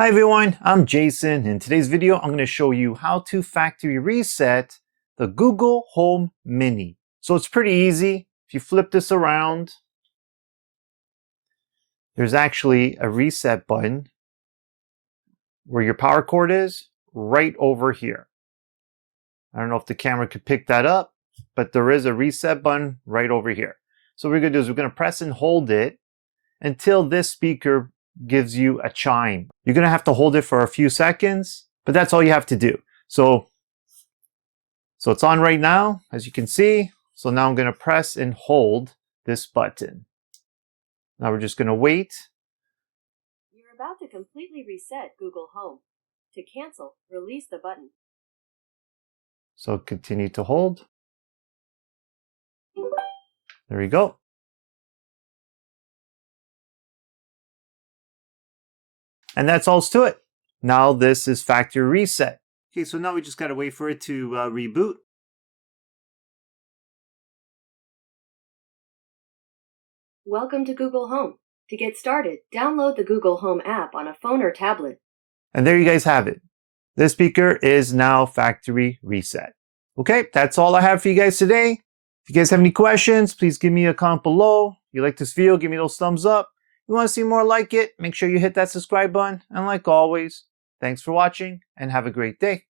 Hi everyone, I'm Jason. In today's video, I'm going to show you how to factory reset the Google Home Mini. So it's pretty easy. If you flip this around, there's actually a reset button where your power cord is right over here. I don't know if the camera could pick that up, but there is a reset button right over here. So what we're going to do is we're going to press and hold it until this speaker gives you a chime. You're going to have to hold it for a few seconds, but that's all you have to do. So it's on right now, as you can see. So now I'm going to press and hold this button. Now we're just going to wait. You're about to completely reset Google Home. To cancel, release the button. So continue to hold. There we go. And that's all to it. Now this is factory reset. Okay, so now we just gotta wait for it to reboot. Welcome to Google Home. To get started, download the Google Home app on a phone or tablet. And there you guys have it. This speaker is now factory reset. Okay, that's all I have for you guys today. If you guys have any questions, please give me a comment below. If you like this video, give me those thumbs up. If you want to see more like it, make sure you hit that subscribe button. And like always, thanks for watching and have a great day.